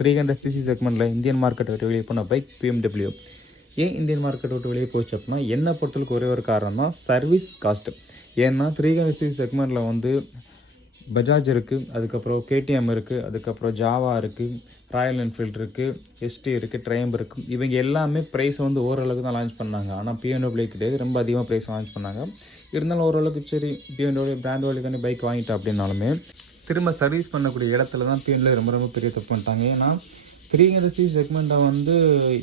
300cc செக்மெண்ட்டில் Indian market விட்டு வெளியே போன பைக் BMW. ஏன் இந்தியன் மார்க்கெட் விட்டு வெளியே போச்சு அப்படின்னா என்னை பொறுத்தவரைக்கும் ஒரே ஒரு காரணம் தான் சர்வீஸ் காஸ்ட்டு. ஏன்னா 300cc செக்மெண்ட்டில் வந்து பஜாஜ் இருக்குது, அதுக்கப்புறம் KTM இருக்குது, அதுக்கப்புறம் ஜாவா இருக்குது, ராயல் என்ஃபீல்டு இருக்குது, ST இருக்குது, ட்ரையம்ப் இருக்குது. இவங்க எல்லாமே ப்ரைஸை வந்து ஓரளவுக்கு தான் லான்ச் பண்ணாங்க. ஆனால் BMW கிடையாது, ரொம்ப அதிகமாக ப்ரைஸ் லான்ச் பண்ணாங்க. இருந்தாலும் ஓரளவுக்கு சரி BMW பிராண்ட் வேல்யூக்கான பைக் வாங்கிட்டா அப்படின்னாலுமே திரும்ப சர்வீஸ் பண்ணக்கூடிய இடத்துல தான் BMW ரொம்ப ரொம்ப பெரிய தப்பு பண்ணிட்டாங்க. ஏன்னா 300cc செக்மெண்ட்டை வந்து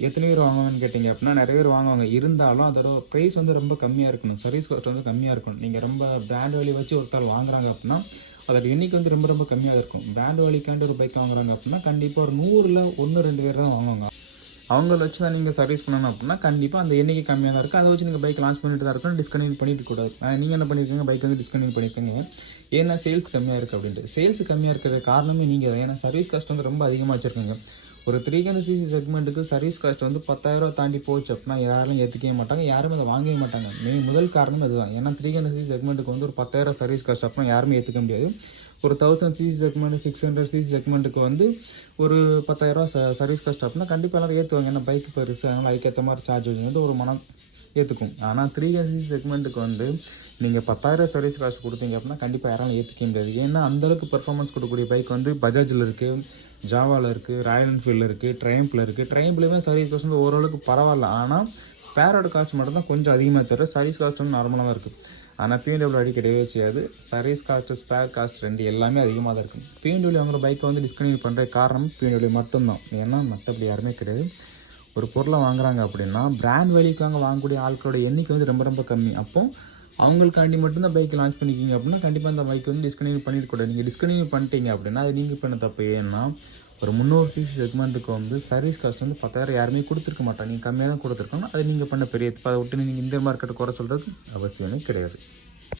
எத்தனை பேர் வாங்குவாங்கன்னு கேட்டிங்க அப்படின்னா நிறைய பேர் வாங்குவாங்க. இருந்தாலும் அதோட ப்ரைஸ் வந்து ரொம்ப கம்மியாக இருக்கணும், சர்வீஸ் காஸ்ட் வந்து கம்மியாக இருக்கணும். நீங்கள் ரொம்ப பிராண்ட் வேல்யூ வச்சு ஒருத்தால் வாங்குறாங்க அப்படின்னா அதோட எண்ணிக்கை வந்து ரொம்ப ரொம்ப கம்மியாக இருக்கும். பிராண்ட் வேல்யூக்காண்டி ஒரு பைக் வாங்குறாங்க அப்படின்னா கண்டிப்பாக ஒரு 100ல் 1-2 பேர் தான் வாங்குவாங்க. அவங்கள வச்சு தான் நீங்கள் சர்வீஸ் பண்ணணும் அப்படின்னா கண்டிப்பாக அந்த எண்ணிக்கை கம்மியாக தான் இருக்குது. அதை வச்சு நீங்கள் பைக் லான்ச் பண்ணிட்டு தான் இருக்கணும், டிஸ்கண்டினியூ பண்ணிட்டு கூடாது. நீங்கள் என்ன பண்ணியிருக்கீங்க, பைக் வந்து டிஸ்கண்டினியூ பண்ணியிருக்கீங்க. ஏன்னா சேல்ஸ் கம்மியாக இருக்குது அப்படின்ட்டு. சேல்ஸ் கம்மியாக இருக்கிற காரணமே நீங்கள் தான். ஏன்னா சர்வீஸ் காஸ்ட் வந்து ரொம்ப அதிகமாக வச்சுருக்கீங்க. ஒரு 300cc செக்மெண்ட்டுக்கு சர்வீஸ் காஸ்ட் வந்து 10,000 தாண்டி போச்சு அப்படின்னா யாரும் ஏற்றுக்கவே மாட்டாங்க, யாரும் அதை வாங்கவே மாட்டாங்க. முதல் காரணம் அதுதான். ஏன்னா 300cc செக்மெண்ட்டுக்கு வந்து ஒரு 10,000 சர்வீஸ் காஸ்ட் அப்படின்னா யாருமே ஏற்றுக்க முடியாது. ஒரு 1000cc செக்மெண்ட் 600cc செக்மெண்ட்டுக்கு வந்து ஒரு 10,000 சர்வீஸ் காஸ்ட் அப்படின்னா கண்டிப்பாக எல்லாரும் ஏற்றுவாங்க. ஏன்னா பைக் பெருசு, அதனால் அதுக்கேற்ற மாதிரி சார்ஜ் வந்து ஒரு மனம் ஏற்றுக்கும். ஆனால் 300cc செக்மெண்ட்டுக்கு வந்து நீங்கள் 10,000 சர்வீஸ் காஸ்ட் கொடுத்தீங்க அப்படின்னா கண்டிப்பாக யாராலும் ஏற்றுக்க முடியாது. ஏன்னா அந்தளவுக்கு பர்ஃபார்மன்ஸ் கொடுக்கக்கூடிய பைக் வந்து பஜாஜில் இருக்குது, ஜாவாவில் இருக்குது, ராயல் என்ஃபீல்டில் இருக்குது, ட்ரையம்ப்பில் இருக்குது. ட்ரையம்ப்லேயுமே சர்வீஸ் காஸ்ட் வந்து ஓரளவுக்கு பரவாயில்ல. ஆனால் ஸ்பேரோட காஸ்ட் மட்டும் தான் கொஞ்சம் அதிகமாக தவிர சர்வீஸ் காஸ்ட் வந்து நார்மலாக தான் இருக்குது. ஆனால் BMW அடி கிடையவே செய்யாது. சர்வீஸ் காஸ்ட்டு, ஸ்பேர் காஸ்ட் ரெண்டு எல்லாமே அதிகமாக தான் இருக்குது. BMW வாங்குற பைக்கை வந்து டிஸ்கண்டினியூ பண்ணுற காரணம் BMW மட்டும்தான். ஏன்னா மற்றபடி யாருமே கிடையாது. ஒரு பொருளை வாங்குறாங்க அப்படின்னா பிராண்ட் வேல்யூக்காக வாங்கக்கூடிய ஆட்களோட எண்ணிக்கை வந்து ரொம்ப ரொம்ப கம்மி. அப்போது அவங்களுக்காண்டி மட்டும்தான் பைக் லான்ச் பண்ணிக்கிங்க அப்படின்னா கண்டிப்பாக அந்த பைக் வந்து டிஸ்கண்டினியூ பண்ணிடக்கூடாது. நீங்கள் டிஸ்கண்டினியூ பண்ணிட்டீங்க அப்படின்னா அது நீங்கள் பண்ண தப்பு. ஏன்னா ஒரு 300cc செக்மெண்ட்டுக்கு வந்து சர்வீஸ் காஸ்ட் வந்து 10,000 யாருமே கொடுத்துருக்க மாட்டாங்க. நீங்கள் கம்மியாக தான் கொடுத்துருக்காங்க. அது நீங்கள் பண்ண பெரிய தப்பு. அதை விட்டு நீங்கள் இந்த மார்க்கெட்டை குறை சொல்கிறது அவசியமே கிடையாது.